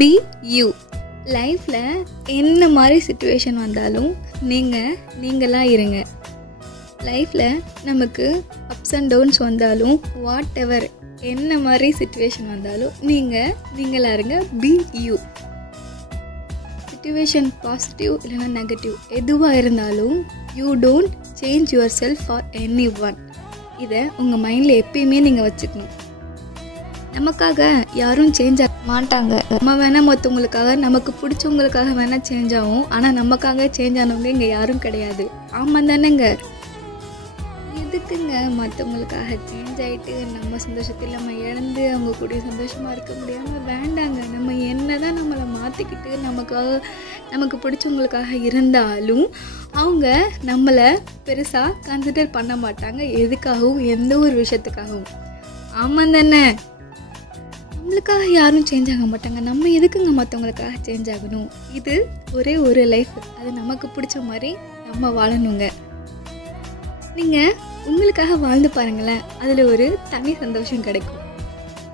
B you. லைஃப்பில் என்ன மாதிரி சுச்சுவேஷன் வந்தாலும் நீங்களாக இருங்க. லைஃப்பில் நமக்கு அப்ஸ் அண்ட் டவுன்ஸ் வந்தாலும் வாட் எவர் என்ன மாதிரி சுச்சுவேஷன் வந்தாலும் நீங்களாக இருங்க. Be you. சிச்சுவேஷன் பாசிட்டிவ் இல்லைன்னா நெகட்டிவ் எதுவாக இருந்தாலும் you don't change yourself for anyone. இதை உங்கள் மைண்டில் எப்பயுமே நீங்கள் வச்சுக்கணும். நமக்காக யாரும் சேஞ்ச் ஆக மாட்டாங்க. நம்ம வேணால் மற்றவங்களுக்காக நமக்கு பிடிச்சவங்களுக்காக வேணால் சேஞ்ச் ஆகும். ஆனால் நமக்காக சேஞ்ச் ஆனவங்க இங்கே யாரும் கிடையாது. ஆமாம் தானேங்க? எதுக்குங்க மற்றவங்களுக்காக சேஞ்ச் ஆகிட்டு நம்ம சந்தோஷத்தில் நம்ம இழந்து அவங்க கூட சந்தோஷமாக இருக்க முடியாமல்? வேண்டாங்க. நம்ம என்ன தான் நம்மளை மாற்றிக்கிட்டு நமக்கு பிடிச்சவங்களுக்காக இருந்தாலும் அவங்க நம்மளை பெருசாக கன்சிடர் பண்ண மாட்டாங்க. எதுக்காகவும் எந்த ஒரு விஷயத்துக்காகவும். ஆமாம் தானே? நம்மளுக்காக யாரும் சேஞ்ச் ஆக மாட்டாங்க. நம்ம எதுக்குங்க மற்றவங்களுக்காக சேஞ்ச் ஆகணும்? இது ஒரே ஒரு லைஃப். அது நமக்கு பிடிச்ச மாதிரி நம்ம வாழணுங்க. நீங்கள் உங்களுக்காக வாழ்ந்து பாருங்களேன். அதில் ஒரு தனி சந்தோஷம் கிடைக்கும்.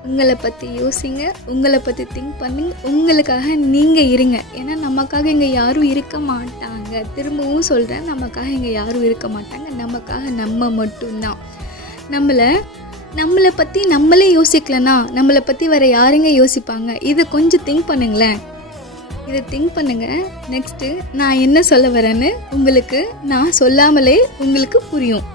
உங்களை பற்றி யோசிங்க, உங்களை பற்றி திங்க் பண்ணி உங்களுக்காக நீங்கள் இருங்க. ஏன்னா நமக்காக இங்கே யாரும் இருக்க மாட்டாங்க. திரும்பவும் சொல்கிறேன், நமக்காக இங்கே யாரும் இருக்க மாட்டாங்க. நமக்காக நம்ம மட்டும்தான். நம்மளை பற்றி நம்மளே யோசிக்கலனா நம்மளை பற்றி வேறு யாருங்க யோசிப்பாங்க? இதை கொஞ்சம் திங்க் பண்ணுங்களேன். இதை திங்க் பண்ணுங்கள். நெக்ஸ்ட்டு நான் என்ன சொல்ல வரேன்னு உங்களுக்கு நான் சொல்லாமலே உங்களுக்கு புரியும்.